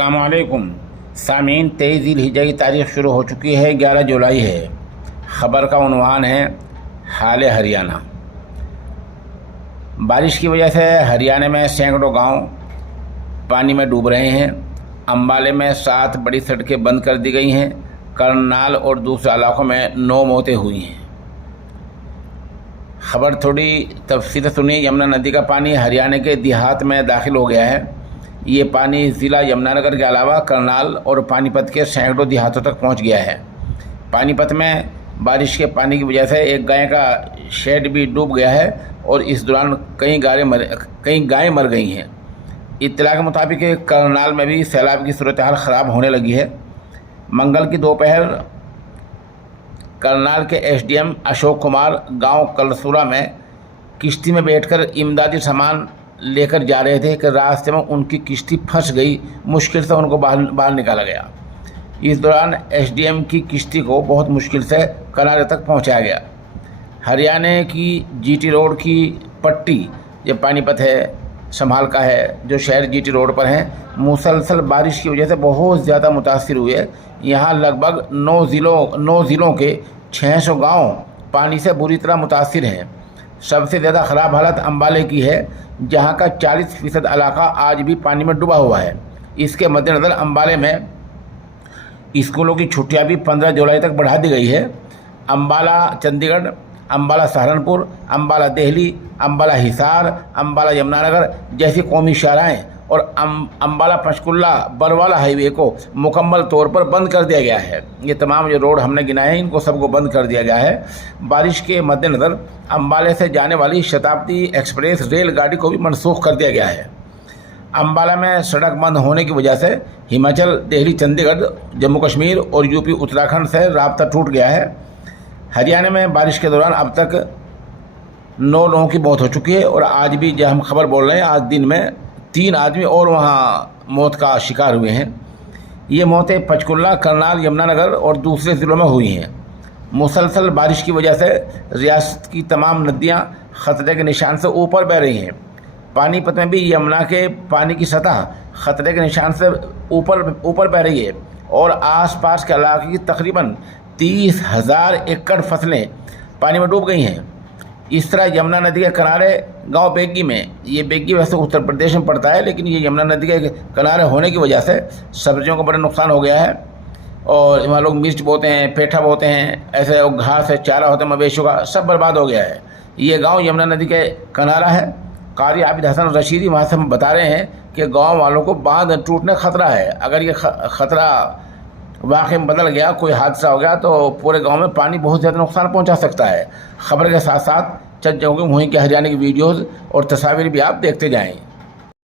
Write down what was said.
अस्सलामुअलैकुम सामीन। 23 ज़िलहिज्जा की तारीख शुरू हो चुकी है, 11 जुलाई है। ख़बर का उन्वान है हाल हरियाणा। बारिश की वजह से हरियाणा में सैकड़ों गांव पानी में डूब रहे हैं। अम्बाले में 7 बड़ी सड़कें बंद कर दी गई हैं। करनाल और दूसरे इलाकों में 9 मौतें हुई हैं। खबर थोड़ी तफसील से सुनिए। यमुना नदी का पानी हरियाणा के देहात में दाखिल हो गया है। ये पानी ज़िला यमुनानगर के अलावा करनाल और पानीपत के सैकड़ों देहातों तक पहुंच गया है। पानीपत में बारिश के पानी की वजह से एक गाय का शेड भी डूब गया है और इस दौरान कई गायें मर गई हैं। इत्तला के मुताबिक करनाल में भी सैलाब की सूरत हाल ख़राब होने लगी है। मंगल की दोपहर करनाल के एसडीएम अशोक कुमार गांव कलसूरा में किश्ती में बैठकर इमदादी सामान लेकर जा रहे थे कि रास्ते में उनकी किश्ती फंस गई। मुश्किल से उनको बाहर निकाला गया। इस दौरान एसडीएम की किश्ती को बहुत मुश्किल से किनारे तक पहुंचाया गया। हरियाणा की जीटी रोड की पट्टी, ये पानीपत है, संभाल का है, जो शहर जीटी रोड पर हैं, मुसलसल बारिश की वजह से बहुत ज़्यादा मुतासिर हुए। यहाँ लगभग 9 ज़िलों के 600 गांव पानी से बुरी तरह मुतासिर हैं। सबसे ज़्यादा ख़राब हालत अम्बाले की है, जहाँ का 40% इलाका आज भी पानी में डूबा हुआ है। इसके मद्देनज़र अम्बाले में स्कूलों की छुट्टियां भी 15 जुलाई तक बढ़ा दी गई है। अम्बाला चंडीगढ़, अम्बाला सहारनपुर, अम्बाला दिल्ली, अम्बाला हिसार, अम्बाला यमुनानगर जैसी कौमी शाहराएँ और अम्बाला पंचकुला बरवाला हाईवे को मुकम्मल तौर पर बंद कर दिया गया है। ये तमाम जो रोड हमने गिनाए हैं, इनको सबको बंद कर दिया गया है। बारिश के मद्देनज़र अम्बाले से जाने वाली शताब्दी एक्सप्रेस रेलगाड़ी को भी मनसूख कर दिया गया है। अम्बाला में सड़क बंद होने की वजह से हिमाचल, दिल्ली, चंडीगढ़, जम्मू कश्मीर और यूपी उत्तराखंड से राब्ता टूट गया है। हरियाणा में बारिश के दौरान अब तक 9 लोगों की मौत हो चुकी है और आज भी जब हम खबर बोल रहे हैं, आज दिन में 3 आदमी और वहाँ मौत का शिकार हुए हैं। ये मौतें पंचकुला, करनाल, यमुनानगर और दूसरे ज़िलों में हुई हैं। मुसलसल बारिश की वजह से रियासत की तमाम नदियाँ ख़तरे के निशान से ऊपर बह रही हैं। पानीपत में भी यमुना के पानी की सतह ख़तरे के निशान से ऊपर बह रही है और आसपास के इलाके की तकरीबन 30,000 एकड़ फसलें पानी में डूब गई हैं। इस तरह यमुना नदी के किनारे गांव बेग्गी में, ये बेग्गी वैसे उत्तर प्रदेश में पड़ता है, लेकिन ये यमुना नदी के किनारे होने की वजह से सब्जियों को बड़ा नुकसान हो गया है। और वहाँ लोग मिर्च बोते हैं, पेठा बोते हैं, ऐसे घास है, चारा होता है मवेशियों का, सब बर्बाद हो गया है। ये गांव यमुना नदी के किनारा है। कारी आबिद हसन रशीदी वहाँ से हम बता रहे हैं कि गाँव वालों को बांध टूटने खतरा है। अगर ये खतरा वाकई में बदल गया, कोई हादसा हो गया, तो पूरे गांव में पानी बहुत ज़्यादा नुकसान पहुंचा सकता है। खबर के साथ साथ चल जाओगे वहीं के हरियाणा की वीडियोज़ और तस्वीर भी आप देखते जाएं।